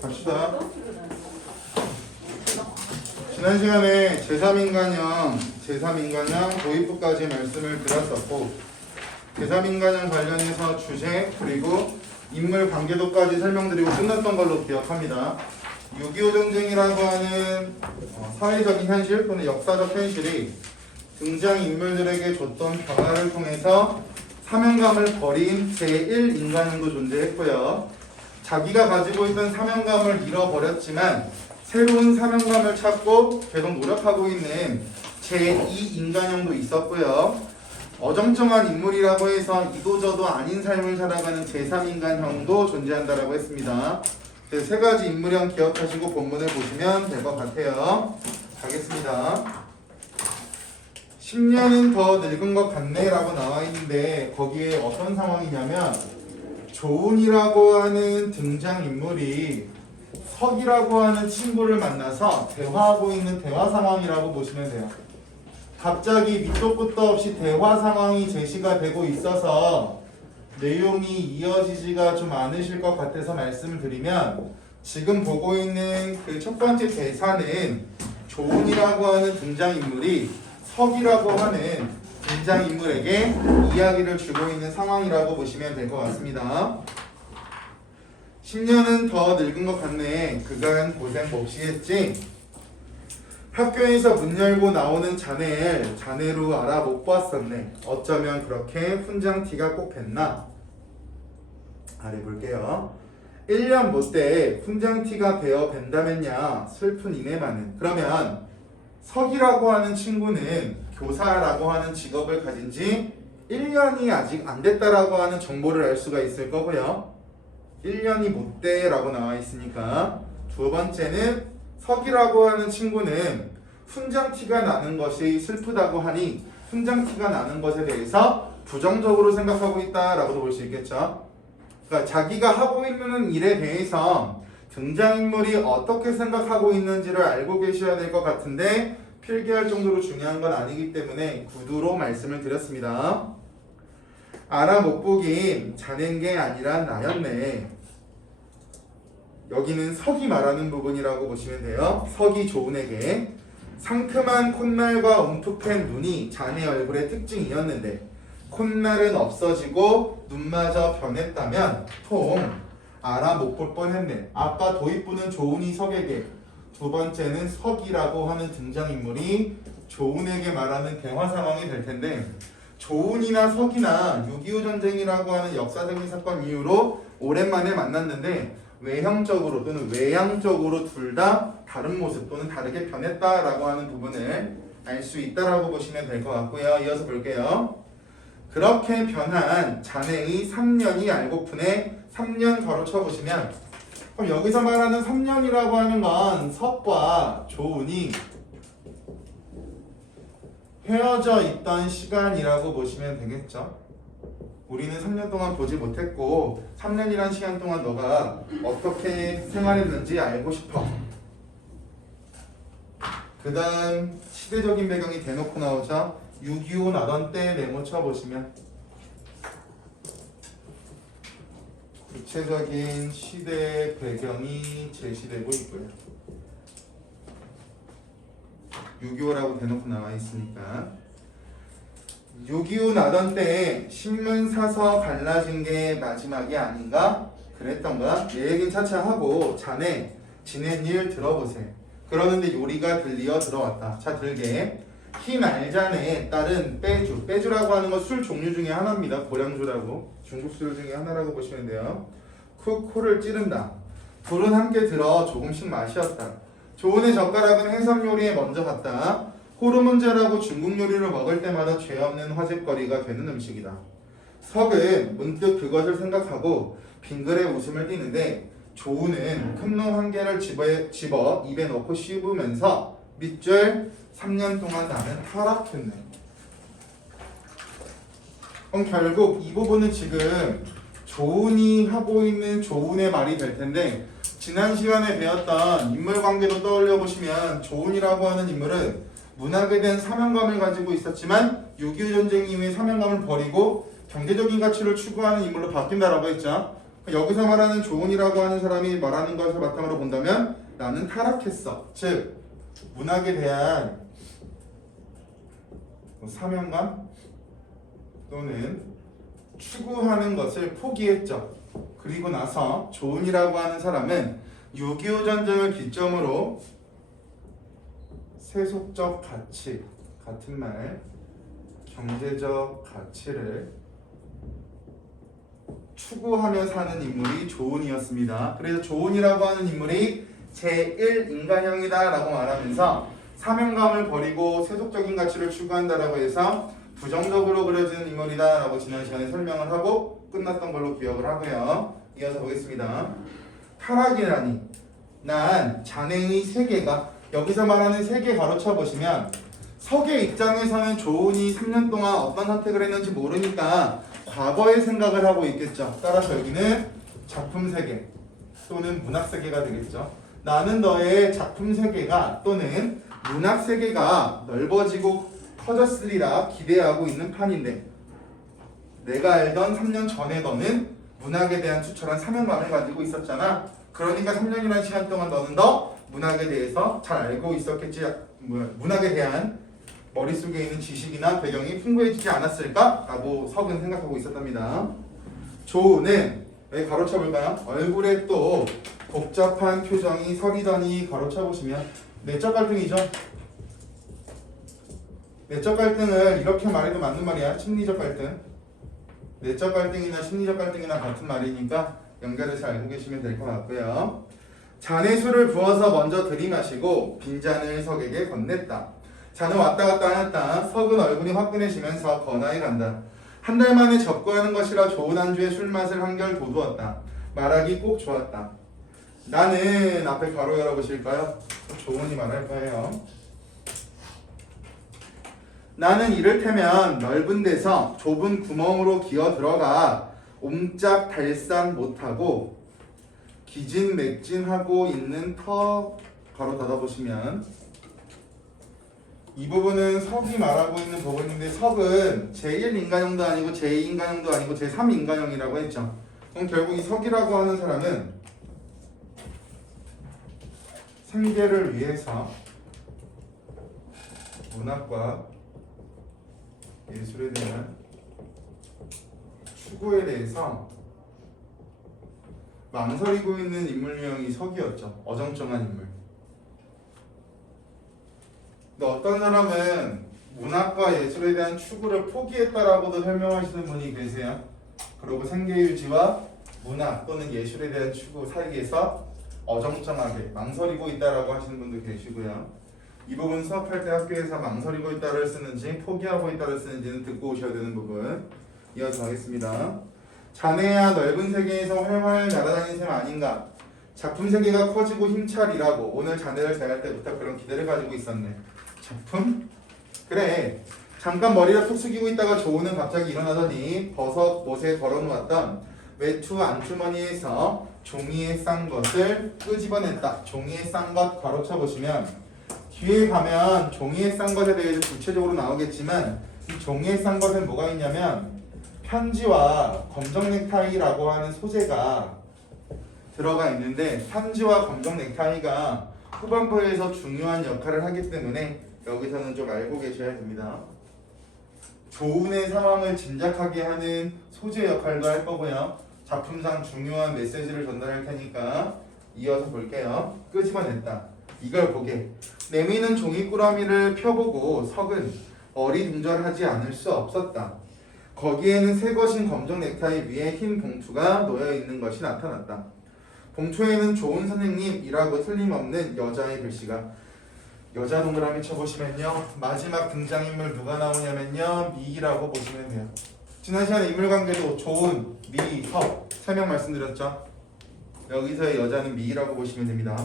갑시다. 지난 시간에 제3인간형 도입부까지 말씀을 드렸었고 제3인간형 관련해서 주제 그리고 인물 관계도까지 설명드리고 끝났던 걸로 기억합니다. 6.25 전쟁이라고 하는 사회적인 현실 또는 역사적 현실이 등장인물들에게 줬던 변화를 통해서 사명감을 버린 제1인간형도 존재했고요. 자기가 가지고 있던 사명감을 잃어버렸지만 새로운 사명감을 찾고 계속 노력하고 있는 제2인간형도 있었고요. 어정쩡한 인물이라고 해서 이도저도 아닌 삶을 살아가는 제3인간형도 존재한다라고 했습니다. 세 가지 인물형 기억하시고 본문을 보시면 될 것 같아요. 가겠습니다. 10년은 더 늙은 것 같네 라고 나와 있는데 거기에 어떤 상황이냐면 조은이라고 하는 등장인물이 석이라고 하는 친구를 만나서 대화하고 있는 대화 상황이라고 보시면 돼요. 갑자기 밑도 끝도 없이 대화 상황이 제시가 되고 있어서 내용이 이어지지가 좀 않으실 것 같아서 말씀을 드리면 지금 보고 있는 그 첫 번째 대사는 조은이라고 하는 등장인물이 석이라고 하는 등장인물에게 이야기를 주고 있는 상황이라고 보시면 될 것 같습니다. 10년은 더 늙은 것 같네. 그간 고생 몹시 했지. 학교에서 문 열고 나오는 자네로 알아 못 봤었네. 어쩌면 그렇게 훈장티가 꼭 뱄나? 아래 볼게요. 1년 못돼 훈장티가 되어 뵌다면야 슬픈 이내만은. 그러면 석이라고 하는 친구는 교사라고 하는 직업을 가진 지 1년이 아직 안 됐다라고 하는 정보를 알 수가 있을 거고요. 1년이 못돼 라고 나와 있으니까. 두 번째는 석이라고 하는 친구는 훈장티가 나는 것이 슬프다고 하니 훈장티가 나는 것에 대해서 부정적으로 생각하고 있다라고도 볼 수 있겠죠. 그러니까 자기가 하고 있는 일에 대해서 등장인물이 어떻게 생각하고 있는지를 알고 계셔야 될 것 같은데 필기할 정도로 중요한 건 아니기 때문에 구두로 말씀을 드렸습니다. 알아 못 보긴 자넨 게 아니라 나였네. 여기는 석이 말하는 부분이라고 보시면 돼요. 석이 조은에게 상큼한 콧날과 움푹팬 눈이 자네 얼굴의 특징이었는데 콧날은 없어지고 눈마저 변했다면 통 알아 못 볼 뻔했네. 아까 도입부는 조은이 석에게, 두 번째는 석이라고 하는 등장인물이 조은에게 말하는 대화 상황이 될 텐데 조은이나 석이나 6.25 전쟁이라고 하는 역사적인 사건 이후로 오랜만에 만났는데 외형적으로 또는 외향적으로 둘 다 다른 모습 또는 다르게 변했다라고 하는 부분을 알 수 있다라고 보시면 될 것 같고요. 이어서 볼게요. 그렇게 변한 자네의 3년이 알고프네. 3년 가로쳐 보시면 그럼 여기서 말하는 3년이라고 하는 건 석과 조은이 헤어져 있던 시간이라고 보시면 되겠죠. 우리는 3년 동안 보지 못했고 3년이란 시간 동안 너가 어떻게 생활했는지 알고 싶어. 그 다음 시대적인 배경이 대놓고 나오죠. 6.25 나던 때 메모 쳐보시면 구체적인 시대 배경이 제시되고 있고요. 6.25라고 대놓고 나와 있으니까 6.25 나던 때에 신문 사서 갈라진 게 마지막이 아닌가? 그랬던가? 내 얘긴 차차 하고 자네 지낸 일 들어보세요. 그러는데 요리가 들리어 들어왔다. 자 들게. 흰 알잔에 따른 빼주. 빼주라고 하는 건 술 종류 중에 하나입니다. 고량주라고. 중국 술 중에 하나라고 보시면 돼요. 쿡 코를 찌른다. 둘은 함께 들어 조금씩 마시었다. 조은의 젓가락은 해삼 요리에 먼저 갔다. 호르몬제라고 중국 요리를 먹을 때마다 죄 없는 화제거리가 되는 음식이다. 석은 문득 그것을 생각하고 빙그레 웃음을 띠는데 조은은 큰 놈 한 개를 집어 입에 넣고 씹으면서 밑줄 3년 동안 나는 타락했네. 그럼 결국 이 부분은 지금 조은이 하고 있는 조은의 말이 될 텐데 지난 시간에 배웠던 인물관계도 떠올려 보시면 조은이라고 하는 인물은 문학에 대한 사명감을 가지고 있었지만 6.25 전쟁 이후에 사명감을 버리고 경제적인 가치를 추구하는 인물로 바뀐다라고 했죠. 여기서 말하는 조은이라고 하는 사람이 말하는 것을 바탕으로 본다면 나는 타락했어. 즉 문학에 대한 사명감 또는 추구하는 것을 포기했죠. 그리고 나서 조은이라고 하는 사람은 6.25 전쟁을 기점으로 세속적 가치, 같은 말, 경제적 가치를 추구하며 사는 인물이 조은이었습니다. 그래서 조은이라고 하는 인물이 제1인간형이다 라고 말하면서 사명감을 버리고 세속적인 가치를 추구한다라고 해서 부정적으로 그려지는 인물이다 라고 지난 시간에 설명을 하고 끝났던 걸로 기억을 하고요. 이어서 보겠습니다. 타락이라니, 난 자네의 세계가, 여기서 말하는 세계 가로쳐 보시면 석의 입장에서는 조은이 3년 동안 어떤 선택을 했는지 모르니까 과거의 생각을 하고 있겠죠. 따라서 여기는 작품 세계 또는 문학 세계가 되겠죠. 나는 너의 작품 세계가 또는 문학 세계가 넓어지고 커졌으리라 기대하고 있는 판인데, 내가 알던 3년 전에 너는 문학에 대한 추천한 사명감을 가지고 있었잖아. 그러니까 3년이라는 시간 동안 너는 더 문학에 대해서 잘 알고 있었겠지. 문학에 대한 머릿속에 있는 지식이나 배경이 풍부해지지 않았을까? 라고 석은 생각하고 있었답니다. 조은은 왜 가로쳐 볼까요? 얼굴에 또 복잡한 표정이 서리더니 가로쳐 보시면 내적 갈등이죠. 내적 갈등을 이렇게 말해도 맞는 말이야. 심리적 갈등. 내적 갈등이나 심리적 갈등이나 같은 말이니까 연결해서 알고 계시면 될 것 같고요. 잔에 술을 부어서 먼저 들이마시고 빈잔을 석에게 건넸다. 잔은 왔다 갔다 하였다. 석은 얼굴이 화끈해지면서 건하에 간다. 한 달 만에 접구하는 것이라 좋은 안주의 술맛을 한결 돋우었다. 말하기 꼭 좋았다. 나는 앞에 가로 열어보실까요? 조은이 말할 거예요. 나는 이를테면 넓은 데서 좁은 구멍으로 기어 들어가 옴짝달싹 못하고 기진맥진하고 있는 터 가로 닫아보시면 이 부분은 석이 말하고 있는 부분인데 석은 제1인간형도 아니고 제2인간형도 아니고 제3인간형이라고 했죠. 그럼 결국 이 석이라고 하는 사람은 생계를 위해서 문학과 예술에 대한 추구에 대해서 망설이고 있는 인물 유형이 석이었죠. 어정쩡한 인물. 근데 어떤 사람은 문학과 예술에 대한 추구를 포기했다라고도 설명하시는 분이 계세요. 그리고 생계유지와 문학 또는 예술에 대한 추구 사이에서 어정쩡하게 망설이고 있다라고 하시는 분도 계시고요. 이 부분 수업할 때 학교에서 망설이고 있다를 쓰는지 포기하고 있다를 쓰는지는 듣고 오셔야 되는 부분. 이어서 하겠습니다. 자네야 넓은 세계에서 활활 날아다니는 셈 아닌가. 작품 세계가 커지고 힘차리라고 오늘 자네를 대할 때부터 그런 기대를 가지고 있었네. 작품? 그래. 잠깐 머리를 푹 숙이고 있다가 조은은 갑자기 일어나더니 버섯 못에 걸어놓았던 외투 안주머니에서 종이에 싼 것을 끄집어냈다. 종이에 싼 것 가로쳐 보시면 뒤에 가면 종이에 싼 것에 대해서 구체적으로 나오겠지만 이 종이에 싼 것엔 뭐가 있냐면 편지와 검정 넥타이라고 하는 소재가 들어가 있는데 편지와 검정 넥타이가 후반부에서 중요한 역할을 하기 때문에 여기서는 좀 알고 계셔야 됩니다. 조은의 상황을 짐작하게 하는 소재 역할도 할 거고요. 작품상 중요한 메시지를 전달할 테니까 이어서 볼게요. 끄집어냈다. 이걸 보게. 내미는 종이꾸러미를 펴보고 석은 어리둥절하지 않을 수 없었다. 거기에는 새 것인 검정 넥타이 위에 흰 봉투가 놓여 있는 것이 나타났다. 봉투에는 조은 선생님이라고 틀림없는 여자의 글씨가. 여자 동그라미 쳐보시면요. 마지막 등장인물 누가 나오냐면요. 미라고 보시면 돼요. 지난 시간에 인물관계도 조은, 미, 석 3명 말씀드렸죠. 여기서의 여자는 미라고 보시면 됩니다.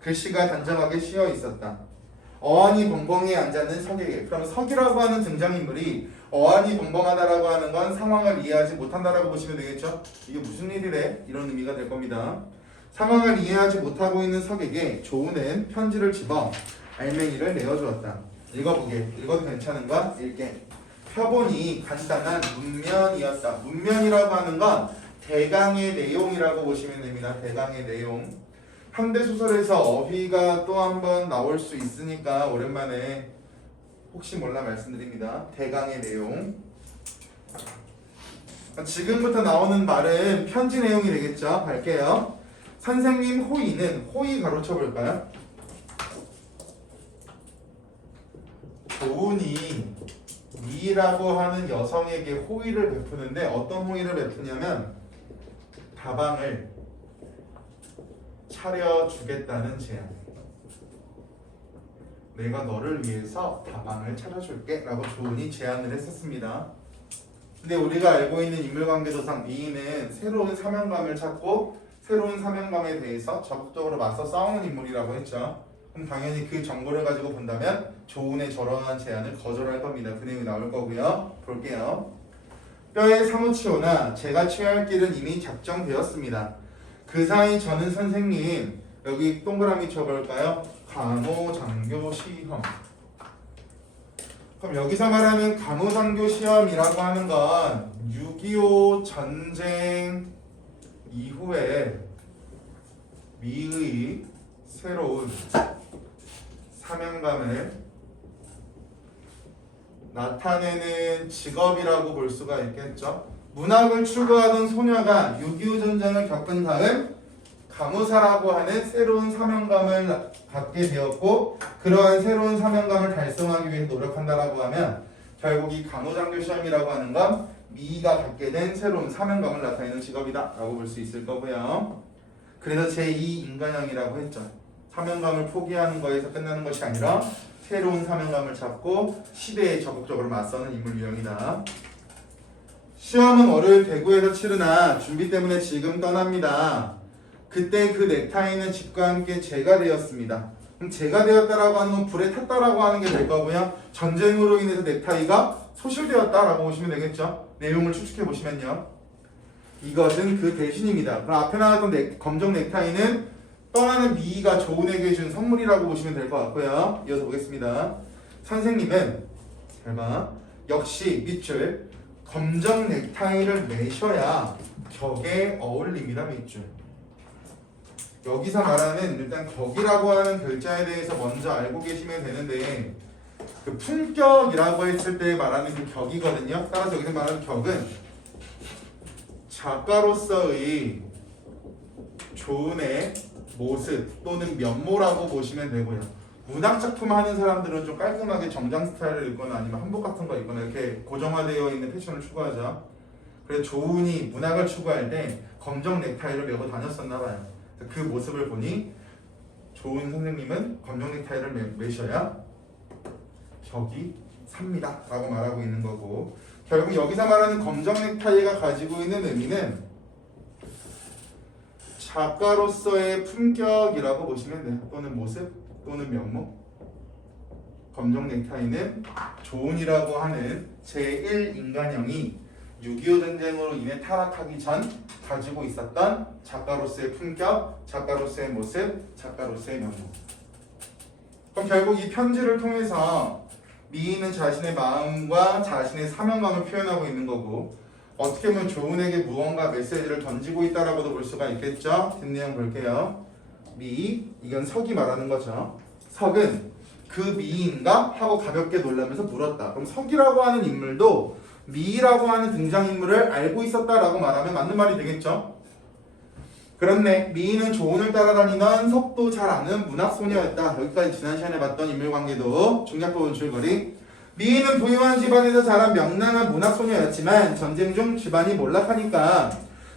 글씨가 단정하게 씌어 있었다. 어안이 벙벙히 앉았는 석에게. 그럼 석이라고 하는 등장인물이 어안이 벙벙하다라고 하는 건 상황을 이해하지 못한다라고 보시면 되겠죠. 이게 무슨 일이래? 이런 의미가 될 겁니다. 상황을 이해하지 못하고 있는 석에게 조은은 편지를 집어 알맹이를 내어주었다. 읽어보게. 읽어도 괜찮은가? 읽게. 펴보니 간단한 문면이었다. 문면이라고 하는 건 대강의 내용이라고 보시면 됩니다. 대강의 내용. 현대소설에서 어휘가 또 한 번 나올 수 있으니까 오랜만에 혹시 몰라 말씀드립니다. 대강의 내용. 지금부터 나오는 말은 편지 내용이 되겠죠. 갈게요. 선생님 호의는 호의 가로쳐 볼까요? 조은이 미라고 하는 여성에게 호의를 베푸는데 어떤 호의를 베푸냐면 다방을 차려주겠다는 제안. 내가 너를 위해서 다방을 차려줄게 라고 조은이 제안을 했었습니다. 근데 우리가 알고 있는 인물관계조상 미인은 새로운 사명감을 찾고 새로운 사명감에 대해서 적극적으로 맞서 싸우는 인물이라고 했죠. 그럼 당연히 그 정보를 가지고 본다면 조은의 저러한 제안을 거절할 겁니다. 그 내용이 나올 거고요. 볼게요. 뼈에 사무치 오나 제가 취할 길은 이미 작정되었습니다. 그 사이 저는 선생님 여기 동그라미 쳐볼까요? 간호장교 시험. 그럼 여기서 말하는 간호장교 시험이라고 하는 건 6.25 전쟁 이후에 미의 새로운 사명감을 나타내는 직업이라고 볼 수가 있겠죠. 문학을 추구하던 소녀가 6.25 전쟁을 겪은 다음 간호사라고 하는 새로운 사명감을 갖게 되었고 그러한 새로운 사명감을 달성하기 위해 노력한다라고 하면 결국 이 간호장교 시험이라고 하는 건 미가 갖게 된 새로운 사명감을 나타내는 직업이다 라고 볼 수 있을 거고요. 그래서 제2 인간형이라고 했죠. 사명감을 포기하는 거에서 끝나는 것이 아니라 새로운 사명감을 찾고 시대에 적극적으로 맞서는 인물 유형이다. 시험은 월요일 대구에서 치르나 준비 때문에 지금 떠납니다. 그때 그 넥타이는 집과 함께 재가 되었습니다. 그럼 재가 되었다라고 하는 건 불에 탔다라고 하는 게 될 거고요. 전쟁으로 인해서 넥타이가 소실되었다라고 보시면 되겠죠. 내용을 추측해 보시면요. 이것은 그 대신입니다. 그럼 앞에 나왔던 검정 넥타이는 떠나는 미희가 조은에게 준 선물이라고 보시면 될 것 같고요. 이어서 보겠습니다. 선생님은 역시 밑줄 검정 넥타이를 매셔야 격에 어울립니다. 밑줄. 여기서 말하는 일단 격이라고 하는 글자에 대해서 먼저 알고 계시면 되는데 그 품격이라고 했을 때 말하는 그 격이거든요. 따라서 여기서 말하는 격은 작가로서의 조은의 모습 또는 면모라고 보시면 되고요. 문학작품 하는 사람들은 좀 깔끔하게 정장 스타일을 입거나 아니면 한복 같은 거 입거나 이렇게 고정화되어 있는 패션을 추구하죠. 그래서 조은이 문학을 추구할 때 검정 넥타이를 메고 다녔었나 봐요. 그 모습을 보니 조은 선생님은 검정 넥타이를 매셔야 격이 삽니다 라고 말하고 있는 거고 결국 여기서 말하는 검정 넥타이가 가지고 있는 의미는 작가로서의 품격이라고 보시면 돼요. 또는 모습 또는 면모. 검정 넥타이는 조은이라고 하는 제1인간형이 6.25 전쟁으로 인해 타락하기 전 가지고 있었던 작가로서의 품격, 작가로서의 모습, 작가로서의 면모. 그럼 결국 이 편지를 통해서 미인은 자신의 마음과 자신의 사명감을 표현하고 있는 거고 어떻게 보면 조은에게 무언가 메시지를 던지고 있다라고도 볼 수가 있겠죠. 뒷내용 볼게요. 이건 석이 말하는 거죠. 석은 그 미인가? 하고 가볍게 놀라면서 물었다. 그럼 석이라고 하는 인물도 미라고 하는 등장인물을 알고 있었다라고 말하면 맞는 말이 되겠죠. 그렇네. 미인은 조은을 따라다니던 석도 잘 아는 문학소녀였다. 여기까지 지난 시간에 봤던 인물관계도 중략부분 줄거리. 미인은 부유한 집안에서 자란 명랑한 문학소녀였지만 전쟁 중 집안이 몰락하니까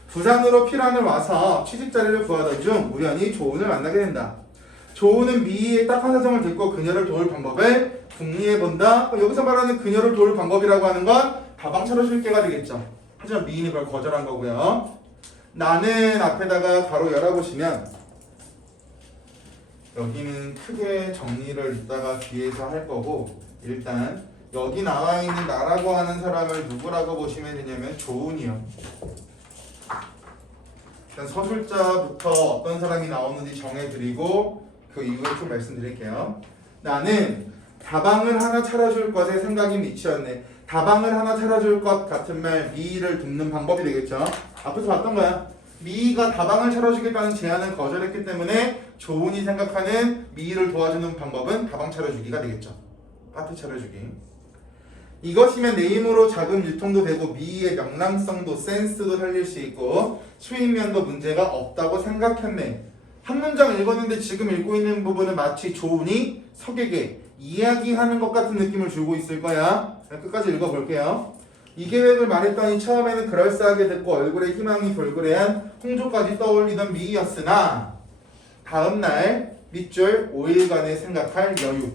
부산으로 피란을 와서 취직자리를 구하던 중 우연히 조은을 만나게 된다. 조은은 미희의 딱한 사정을 듣고 그녀를 도울 방법을 궁리해본다. 여기서 말하는 그녀를 도울 방법이라고 하는 건 다방차로 실계가 되겠죠. 하지만 미인이 그걸 거절한 거고요. 나는 앞에다가 가로 열어보시면 여기는 크게 정리를 이따가 뒤에서 할 거고 일단 여기 나와 있는 나라고 하는 사람을 누구라고 보시면 되냐면 조은이요. 일단 서술자부터 어떤 사람이 나오는지 정해드리고 그 이후에 좀 말씀드릴게요. 나는 다방을 하나 차려줄 것에 생각이 미치었네. 다방을 하나 차려줄 것 같은 말 미를 돕는 방법이 되겠죠. 앞에서 봤던 거야. 미가 다방을 차려주겠다는 제안을 거절했기 때문에 조은이 생각하는 미를 도와주는 방법은 다방 차려주기가 되겠죠. 카페 차려주기. 이것이면 내 힘으로 자금 유통도 되고 미의 명랑성도 센스도 살릴 수 있고 수익면도 문제가 없다고 생각했네. 한 문장 읽었는데 지금 읽고 있는 부분은 마치 조은이 석에게 이야기하는 것 같은 느낌을 주고 있을 거야. 끝까지 읽어볼게요. 이 계획을 말했더니 처음에는 그럴싸하게 듣고 얼굴에 희망이 돌그레한 홍조까지 떠올리던 미이였으나 다음날 밑줄 5일간의 생각할 여유,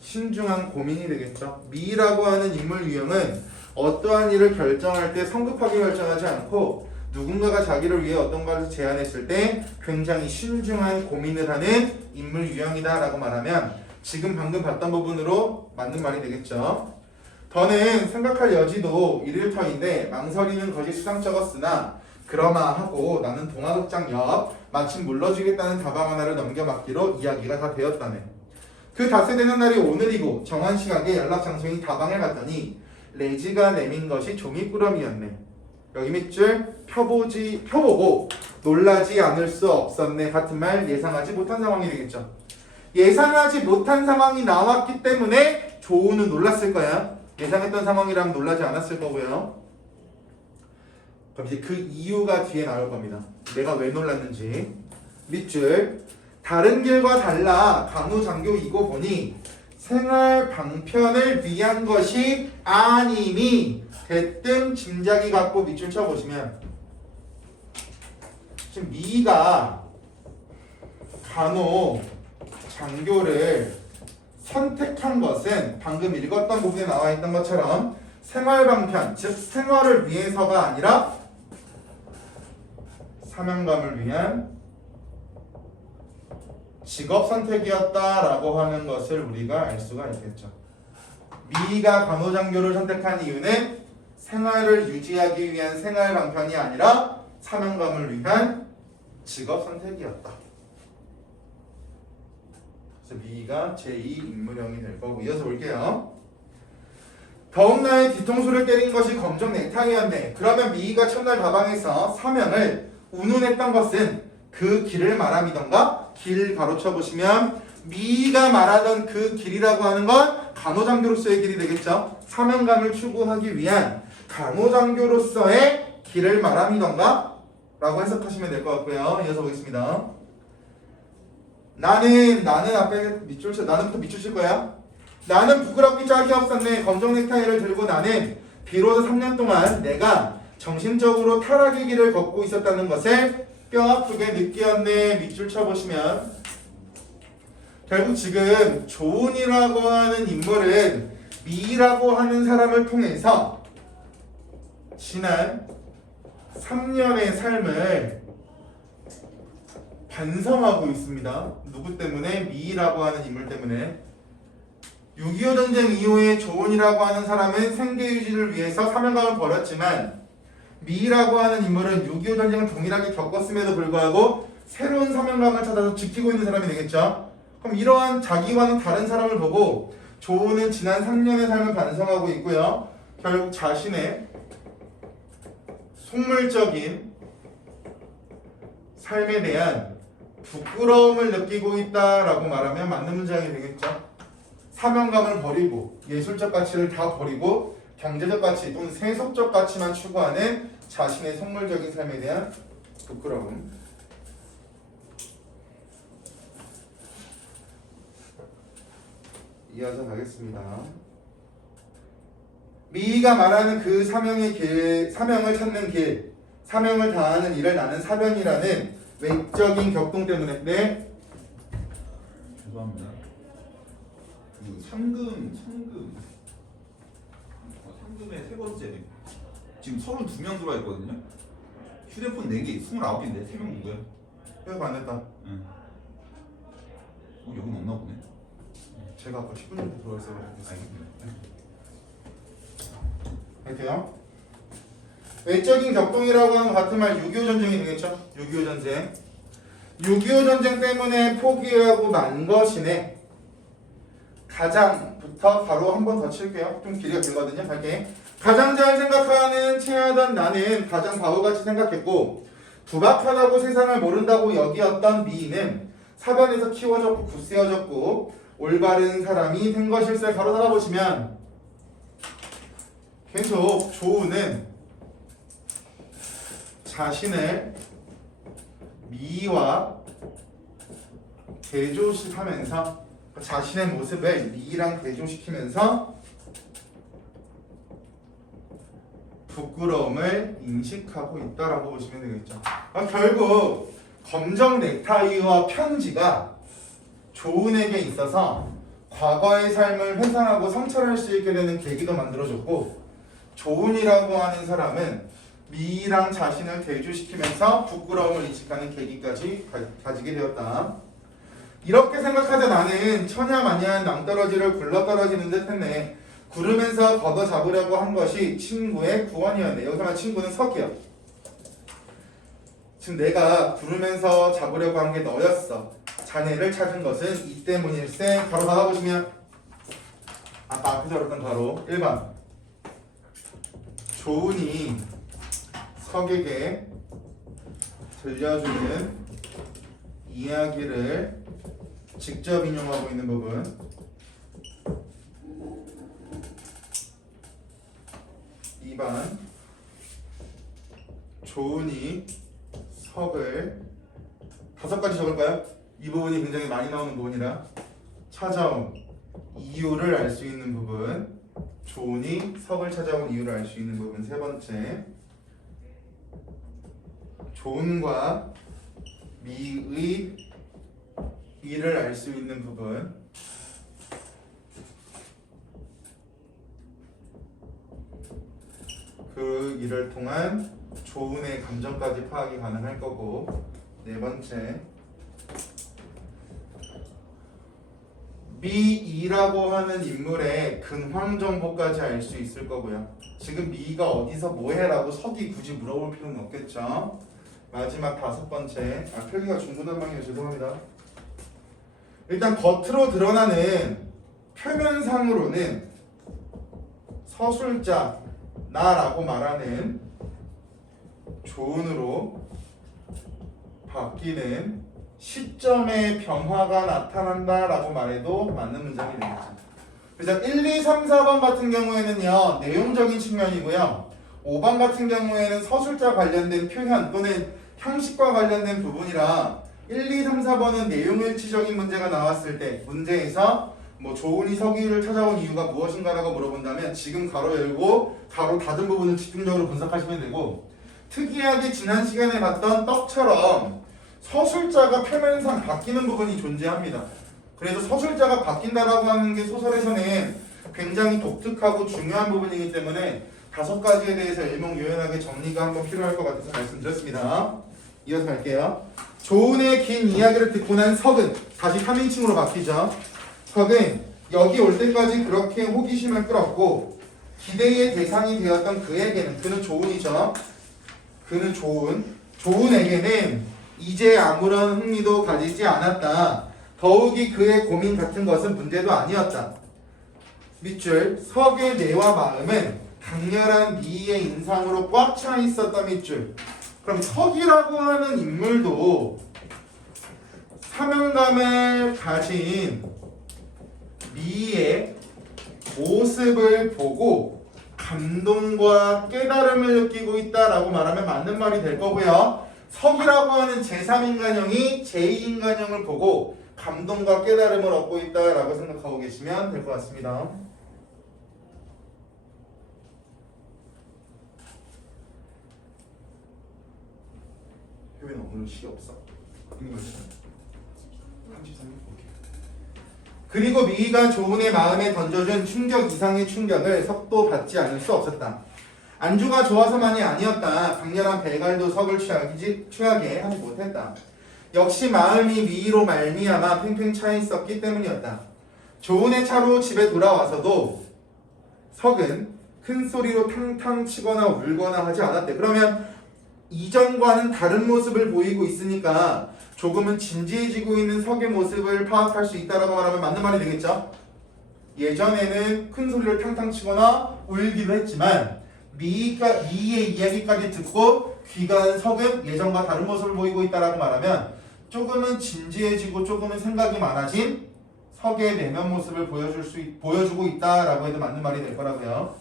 신중한 고민이 되겠죠. 미라고 하는 인물 유형은 어떠한 일을 결정할 때 성급하게 결정하지 않고 누군가가 자기를 위해 어떤 것을 제안했을 때 굉장히 신중한 고민을 하는 인물 유형이다 라고 말하면 지금 방금 봤던 부분으로 맞는 말이 되겠죠. 더는 생각할 여지도 일일터인데 망설이는 것이 수상쩍었으나 그러마하고 나는 동화극장 옆 마침 물러주겠다는 다방 하나를 넘겨받기로 이야기가 다 되었다네. 그 닷새 되는 날이 오늘이고 정한 시각에 연락 장소인 다방에 갔더니 레지가 내민 것이 종이꾸러미였네. 여기 밑줄 펴보고 놀라지 않을 수 없었네 같은 말 예상하지 못한 상황이 되겠죠. 예상하지 못한 상황이 나왔기 때문에 조우는 놀랐을 거야. 예상했던 상황이라면 놀라지 않았을 거고요. 그럼 이제 그 이유가 뒤에 나올 겁니다. 내가 왜 놀랐는지. 밑줄 다른 길과 달라 간호장교이고 보니 생활 방편을 위한 것이 아님이 대뜸 짐작이 갖고 밑줄 쳐보시면 지금 미가 간호장교를 선택한 것은 방금 읽었던 부분에 나와 있던 것처럼 생활 방편, 즉 생활을 위해서가 아니라 사명감을 위한 직업 선택이었다라고 하는 것을 우리가 알 수가 있겠죠. 미가 간호장교를 선택한 이유는 생활을 유지하기 위한 생활 방편이 아니라 사명감을 위한 직업 선택이었다. 그래서 미가 제2 인물형이 될 거고 이어서 볼게요. 더운 날 뒤통수를 때린 것이 검정 넥타이였네. 그러면 미가 첫날 다방에서 사명을 운운했던 것은 그 길을 말함이던가? 길 가로쳐 보시면 미가 말하던 그 길이라고 하는 건 간호장교로서의 길이 되겠죠. 사명감을 추구하기 위한 간호장교로서의 길을 말함이던가? 라고 해석하시면 될 것 같고요. 이어서 보겠습니다. 나는 앞에 나는부터 밑줄 칠 거야. 나는 부끄럽기 짝이 없었네. 검정 넥타이를 들고 나는 비로소 3년 동안 내가 정신적으로 타락의 길을 걷고 있었다는 것을 뼈아프게 느끼었네. 밑줄 쳐보시면 결국 지금 조은이라고 하는 인물은 미라고 하는 사람을 통해서 지난 3년의 삶을 반성하고 있습니다. 누구 때문에? 미라고 하는 인물 때문에. 6.25 전쟁 이후에 조은이라고 하는 사람은 생계 유지를 위해서 사명감을 버렸지만 미라고 하는 인물은 6.25 전쟁을 동일하게 겪었음에도 불구하고 새로운 사명감을 찾아서 지키고 있는 사람이 되겠죠. 그럼 이러한 자기와는 다른 사람을 보고 조은은 지난 3년의 삶을 반성하고 있고요. 결국 자신의 속물적인 삶에 대한 부끄러움을 느끼고 있다라고 말하면 맞는 문장이 되겠죠. 사명감을 버리고 예술적 가치를 다 버리고 경제적 가치 또는 세속적 가치만 추구하는 자신의 속물적인 삶에 대한 부끄러움. 이어서 가겠습니다. 미가 말하는 그 사명의 길, 사명을 찾는 길, 사명을 다하는 일을 나는 사명이라는 외적인 격동 때문에. 네? 죄송합니다. 그 상금의 세 번째 지금 32명 들어와 있거든요. 휴대폰 4개, 29개인데 3명 누구야? 회가 안 됐다. 응. 여긴 없나 보네. 제가 아까 10분 전에 들어왔어요. 알겠습니다. 이렇게요. 외적인 격동이라고 하는 같은 말 6.25 전쟁이 되겠죠. 6.25 전쟁. 6.25 전쟁 때문에 포기하고 만 것이네. 가장부터 바로 한 번 더 칠게요. 좀 길이가 길거든요. 갈게. 가장 잘 생각하는 체하던 나는 가장 바보같이 생각했고 두박하다고 세상을 모른다고 여기었던 미인은 사변에서 키워졌고 굳세어졌고 올바른 사람이 된 것일세. 바로 살아보시면 계속 조우는 자신을 미와 대조시하면서 자신의 모습을 미랑 대조시키면서 부끄러움을 인식하고 있다라고 보시면 되겠죠. 결국 검정 넥타이와 편지가 조은에게 있어서 과거의 삶을 회상하고 성찰할 수 있게 되는 계기도 만들어줬고 조은이라고 하는 사람은 미랑 자신을 대조시키면서 부끄러움을 인식하는 계기까지 가지게 되었다. 이렇게 생각하자 나는 천야만야한 낭떠러지를 굴러떨어지는 듯 했네. 구르면서 걷어잡으려고 한 것이 친구의 구원이었네. 여기서 말 친구는 석이요. 지금 내가 구르면서 잡으려고 한 게 너였어. 자네를 찾은 것은 이 때문일세. 바로 받아보시면 아까 앞에 적었던 바로 1번 조은이 석에게 들려주는 이야기를 직접 인용하고 있는 부분 2번 조은이 석을 5가지 적을까요? 이 부분이 굉장히 많이 나오는 부분이라 찾아온 이유를 알 수 있는 부분 조은이 석을 찾아온 이유를 알 수 있는 부분 3번째 조은과 미의 이를 알 수 있는 부분 그 일을 통한 조은의 감정까지 파악이 가능할 거고 4번째 미이라고 하는 인물의 근황 정보까지 알 수 있을 거고요. 지금 미이가 어디서 뭐해라고 석이 굳이 물어볼 필요는 없겠죠. 마지막 5번째 필기가 중구난방이에요. 죄송합니다. 일단 겉으로 드러나는 표면상으로는 서술자 나라고 말하는 조은으로 바뀌는 시점의 변화가 나타난다라고 말해도 맞는 문장이 되겠죠. 그래서 1, 2, 3, 4번 같은 경우에는요 내용적인 측면이고요 5번 같은 경우에는 서술자 관련된 표현 또는 형식과 관련된 부분이라 1, 2, 3, 4번은 내용일치적인 문제가 나왔을 때 문제에서 뭐 조은이 석이를 찾아온 이유가 무엇인가라고 물어본다면 지금 가로 열고 가로 닫은 부분을 집중적으로 분석하시면 되고 특이하게 지난 시간에 봤던 떡처럼 서술자가 표면상 바뀌는 부분이 존재합니다. 그래서 서술자가 바뀐다라고 하는 게 소설에서는 굉장히 독특하고 중요한 부분이기 때문에 5가지에 대해서 일목요연하게 정리가 한번 필요할 것 같아서 말씀드렸습니다. 이어서 갈게요. 조은의 긴 이야기를 듣고 난 석은 다시 3인칭으로 바뀌죠. 석은 여기 올 때까지 그렇게 호기심을 끌었고 기대의 대상이 되었던 그에게는 그는 조은이죠. 그는 조은에게는 이제 아무런 흥미도 가지지 않았다. 더욱이 그의 고민 같은 것은 문제도 아니었다. 밑줄 석의 뇌와 마음은 강렬한 미의 인상으로 꽉 차 있었다. 밑줄 그럼 석이라고 하는 인물도 사명감을 가진 미의 모습을 보고 감동과 깨달음을 느끼고 있다라고 말하면 맞는 말이 될 거고요. 석이라고 하는 제3인간형이 제2인간형을 보고 감동과 깨달음을 얻고 있다라고 생각하고 계시면 될 것 같습니다. 효빈아 오늘 시 없어? 이거 33일? 오케이. 그리고 미희가 조은의 마음에 던져준 충격 이상의 충격을 석도 받지 않을 수 없었다. 안주가 좋아서만이 아니었다. 강렬한 배갈도 석을 취하게 하지 못했다. 역시 마음이 미희로 말미암아 팽팽 차 있었기 때문이었다. 조은의 차로 집에 돌아와서도 석은 큰 소리로 탕탕 치거나 울거나 하지 않았대. 그러면 이전과는 다른 모습을 보이고 있으니까 조금은 진지해지고 있는 석의 모습을 파악할 수 있다라고 말하면 맞는 말이 되겠죠? 예전에는 큰 소리를 탕탕 치거나 울기도 했지만 미의 이야기까지 듣고 귀가 석은 예전과 다른 모습을 보이고 있다라고 말하면 조금은 진지해지고 조금은 생각이 많아진 석의 내면 모습을 보여주고 있다라고 해도 맞는 말이 될 거라고요.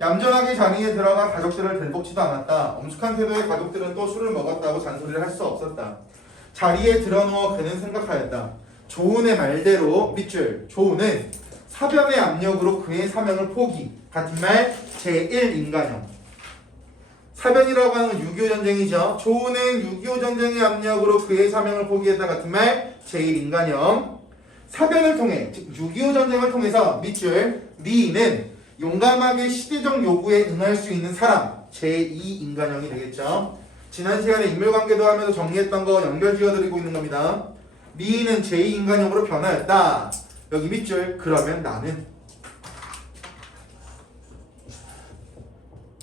얌전하게 자리에 들어가 가족들을 들볶지도 않았다. 엄숙한 태도의 가족들은 또 술을 먹었다고 잔소리를 할 수 없었다. 자리에 들어누워 그는 생각하였다. 조은의 말대로 밑줄 조은은 사변의 압력으로 그의 사명을 포기. 같은 말 제1인간형. 사변이라고 하는 건 6.25 전쟁이죠. 조은은 6.25 전쟁의 압력으로 그의 사명을 포기했다. 같은 말 제1인간형. 사변을 통해 즉 6.25 전쟁을 통해서 밑줄 미인은 용감하게 시대적 요구에 응할 수 있는 사람 제2인간형이 되겠죠. 지난 시간에 인물관계도 하면서 정리했던 거 연결 지어드리고 있는 겁니다. 미인은 제2인간형으로 변화했다. 여기 밑줄 그러면 나는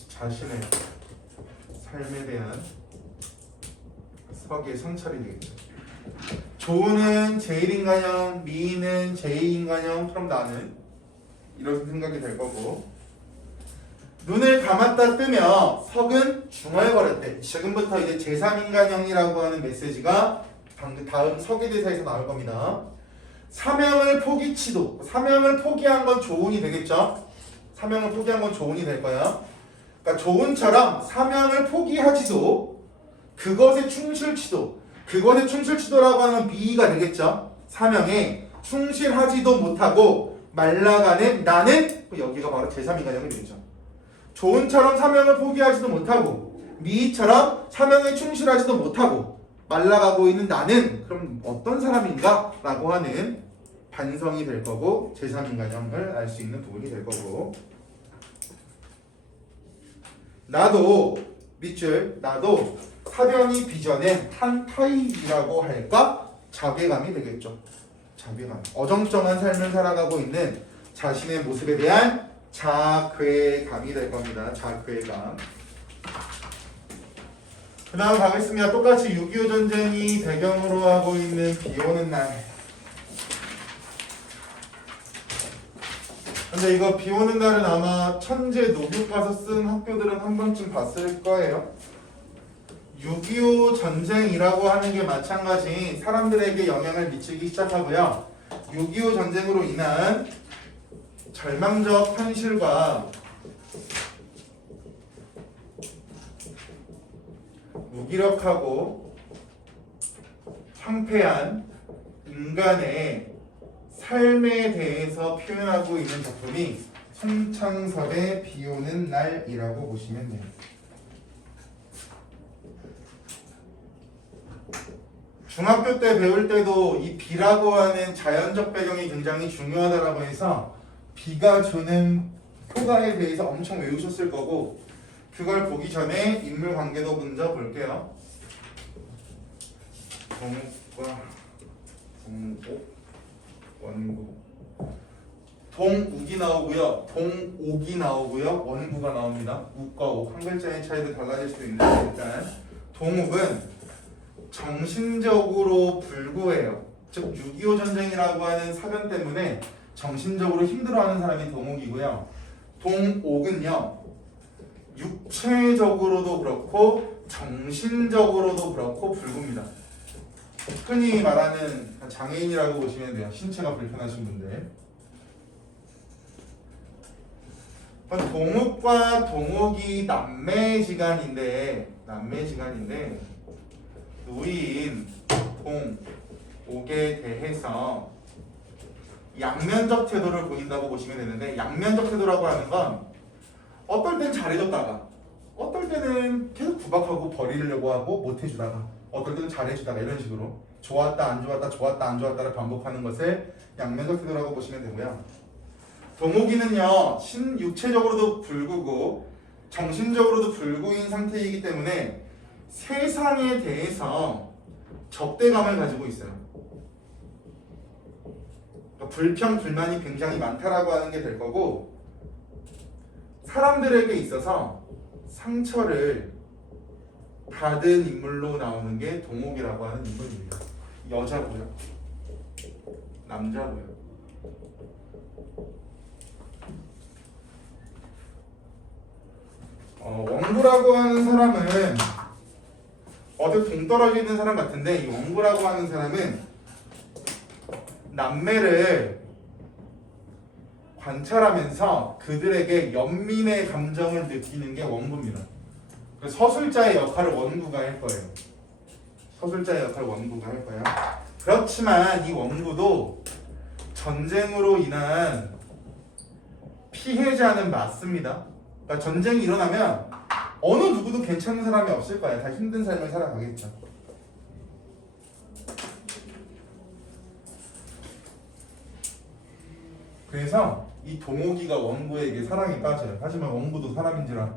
자신의 삶에 대한 석의 성찰이 되겠죠. 조은은 제1인간형, 미인은 제2인간형, 그럼 나는 이런 생각이 될 거고 눈을 감았다 뜨며 석은 중얼거렸대. 지금부터 이제 제3인간형이라고 하는 메시지가 방금 다음 석의 대사에서 나올 겁니다. 사명을 포기치도 사명을 포기한 건 조은이 되겠죠. 사명을 포기한 건 조은이 될 거야. 그러니까 조은처럼 사명을 포기하지도 그것에 충실치도라고 하는 미가 되겠죠. 사명에 충실하지도 못하고 말라가는 나는 여기가 바로 제3인간형이 되겠죠. 조은처럼 사명을 포기하지도 못하고 미처럼 사명에 충실하지도 못하고 말라가고 있는 나는 그럼 어떤 사람인가? 라고 하는 반성이 될 거고 제3인간형을 알 수 있는 부분이 될 거고 나도 밑줄 나도 사변이 빚어낸 한 타입이라고 할까? 자괴감이 되겠죠. 자괴감. 어정쩡한 삶을 살아가고 있는 자신의 모습에 대한 자괴감이 될 겁니다. 자괴감. 그 다음 가겠습니다. 똑같이 6.25 전쟁이 배경으로 하고 있는 비 오는 날. 근데 이거 비 오는 날은 아마 천재 녹육 가서 쓴 학교들은 한 번쯤 봤을 거예요. 6.25 전쟁이라고 하는 게 마찬가지 사람들에게 영향을 미치기 시작하고요. 6.25 전쟁으로 인한 절망적 현실과 무기력하고 황폐한 인간의 삶에 대해서 표현하고 있는 작품이 송창섭의 비 오는 날이라고 보시면 돼요. 중학교 때 배울 때도 이 비라고 하는 자연적 배경이 굉장히 중요하다라고 해서 비가 주는 효과에 대해서 엄청 외우셨을 거고 그걸 보기 전에 인물 관계도 먼저 볼게요. 동욱과 동옥 원구 동욱이 나오고요. 동옥이 나오고요. 원구가 나옵니다. 욱과 옥 한 글자의 차이도 달라질 수 있는데 일단 동욱은 정신적으로 불구해요. 즉 6.25 전쟁이라고 하는 사변 때문에 정신적으로 힘들어하는 사람이 동욱이고요. 동옥은요. 육체적으로도 그렇고 정신적으로도 그렇고 불구입니다. 흔히 말하는 장애인이라고 보시면 돼요. 신체가 불편하신 분들. 동욱과 동옥이 남매지간인데 누이인 동옥에 대해서 양면적 태도를 보인다고 보시면 되는데 양면적 태도라고 하는 건 어떨 땐 잘해줬다가 어떨 때는 계속 구박하고 버리려고 하고 못해주다가 어떨 때는 잘해주다가 이런 식으로 좋았다 안 좋았다 좋았다 안 좋았다를 반복하는 것을 양면적 태도라고 보시면 되고요. 동욱이는요 육체적으로도 불구고 정신적으로도 불구인 상태이기 때문에 세상에 대해서 적대감을 가지고 있어요. 그러니까 불평 불만이 굉장히 많다라고 하는 게 될 거고 사람들에게 있어서 상처를 받은 인물로 나오는 게 동옥이라고 하는 인물입니다. 여자고요. 남자고요. 원구라고 하는 사람은 어디 동떨어져 있는 사람 같은데, 이 원구라고 하는 사람은 남매를 관찰하면서 그들에게 연민의 감정을 느끼는 게 원구입니다. 그래서 서술자의 역할을 원구가 할 거예요. 서술자의 역할을 원구가 할 거예요. 그렇지만 이 원구도 전쟁으로 인한 피해자는 맞습니다. 그러니까 전쟁이 일어나면 어느 누구도 괜찮은 사람이 없을 거야. 다 힘든 삶을 살아가겠죠. 그래서 이 동욱이가 원구에게 사랑에 빠져요. 하지만 원구도 사람인지라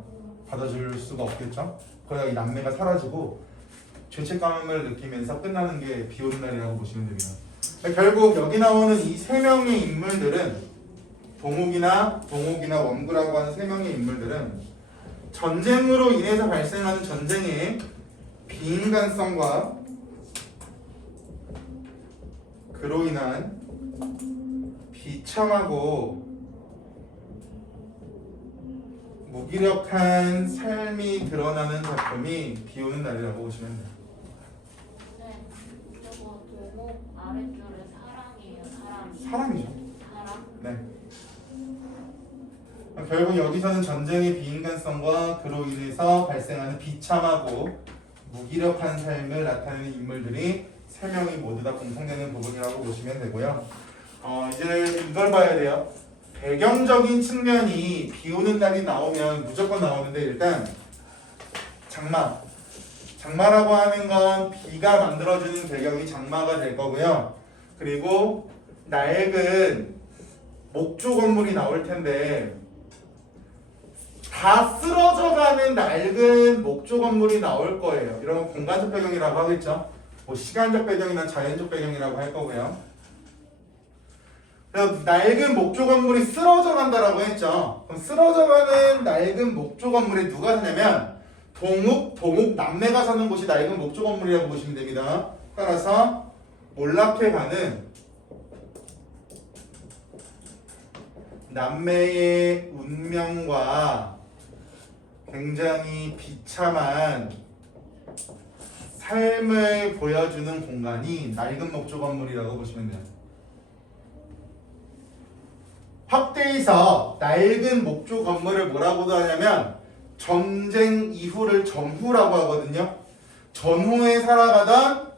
받아줄 수가 없겠죠. 그러다 이 남매가 사라지고 죄책감을 느끼면서 끝나는 게 비 오는 날이라고 보시면 됩니다. 결국 여기 나오는 이 세 명의 인물들은 동욱이나 원구라고 하는 세 명의 인물들은 전쟁으로 인해서 발생하는 전쟁의 비인간성과 그로 인한 비참하고 무기력한 삶이 드러나는 작품이 비 오는 날이라고 보시면 돼요. 네. 저거 도목 아랫줄에 사랑이에요. 사람. 사람이죠. 사람. 네. 결국 여기서는 전쟁의 비인간성과 그로 인해서 발생하는 비참하고 무기력한 삶을 나타내는 인물들이 세 명이 모두 다 공통되는 부분이라고 보시면 되고요. 이제 이걸 봐야 돼요. 배경적인 측면이 비 오는 날이 나오면 무조건 나오는데, 일단 장마라고 하는 건 비가 만들어주는 배경이 장마가 될 거고요. 그리고 낡은 목조 건물이 나올 텐데, 다 쓰러져가는 낡은 목조 건물이 나올 거예요. 이런 건 공간적 배경이라고 하겠죠. 뭐 시간적 배경이나 자연적 배경이라고 할 거고요. 그래서 낡은 목조 건물이 쓰러져 간다라고 했죠. 그럼 쓰러져가는 낡은 목조 건물에 누가 사냐면 동욱 남매가 사는 곳이 낡은 목조 건물이라고 보시면 됩니다. 따라서 몰락해가는 남매의 운명과 굉장히 비참한 삶을 보여주는 공간이 낡은 목조 건물이라고 보시면 돼요. 확대해서 낡은 목조 건물을 뭐라고도 하냐면 전쟁 이후를 전후라고 하거든요. 전후에 살아가던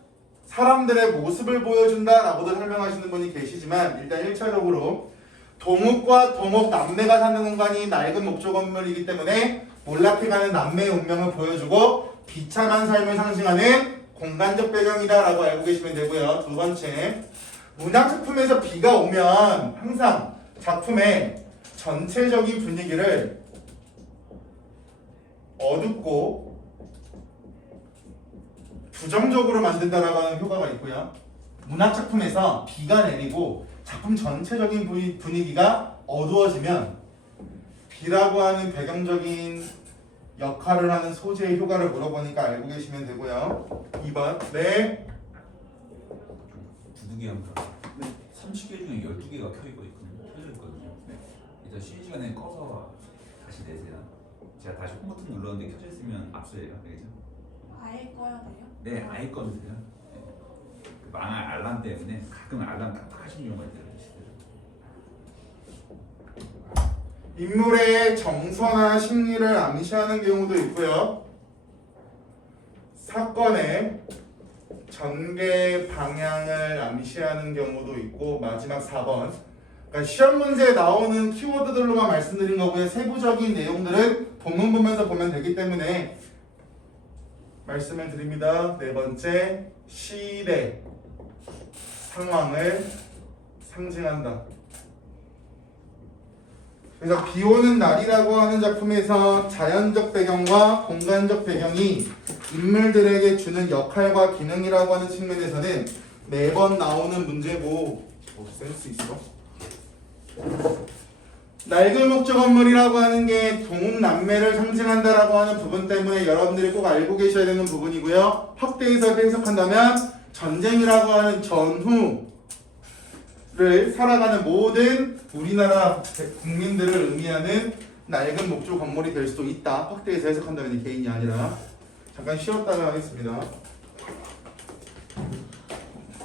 사람들의 모습을 보여준다라고도 설명하시는 분이 계시지만, 일단 1차적으로 동욱과 동욱 남매가 사는 공간이 낡은 목조 건물이기 때문에 몰락해가는 남매의 운명을 보여주고 비참한 삶을 상징하는 공간적 배경이다라고 알고 계시면 되고요. 두 번째, 문학작품에서 비가 오면 항상 작품의 전체적인 분위기를 어둡고 부정적으로 만든다라고 하는 효과가 있고요. 문학작품에서 비가 내리고 작품 전체적인 분위기가 어두워지면 비라고 하는 배경적인 역할을 하는 소재의 효과를 물어보니까 알고 계시면 되고요. 2번. 네. 두둑이 한 칸. 30개 중에 12개가 켜져 있거든요. 일단 쉬는 시간에 꺼서 다시 내세요. 제가 다시 홈 버튼 눌렀는데 켜져 있으면 압수해요. 알겠죠? 아예 꺼야 돼요? 네, 아예 꺼주세요. 네. 그 망할 알람 때문에 가끔 알람 깜빡하시는 경우가 있어요. 인물의 정서나 심리를 암시하는 경우도 있고요. 사건의 전개 방향을 암시하는 경우도 있고, 마지막 4번. 그러니까 시험 문제에 나오는 키워드들로만 말씀드린 거고요. 세부적인 내용들은 본문 보면서 보면 되기 때문에 말씀을 드립니다. 네 번째, 시대 상황을 상징한다. 그래서 비 오는 날이라고 하는 작품에서 자연적 배경과 공간적 배경이 인물들에게 주는 역할과 기능이라고 하는 측면에서는 매번 나오는 문제고, 센스 있어? 낡은 목조 건물이라고 하는 게 동욱 남매를 상징한다라고 하는 부분 때문에 여러분들이 꼭 알고 계셔야 되는 부분이고요. 확대해서 해석한다면 전쟁이라고 하는 전후 를 살아가는 모든 우리나라 국민들을 의미하는 낡은 목조 건물이 될 수도 있다. 확대해서 해석한다면 개인이 아니라. 잠깐 쉬었다가 하겠습니다.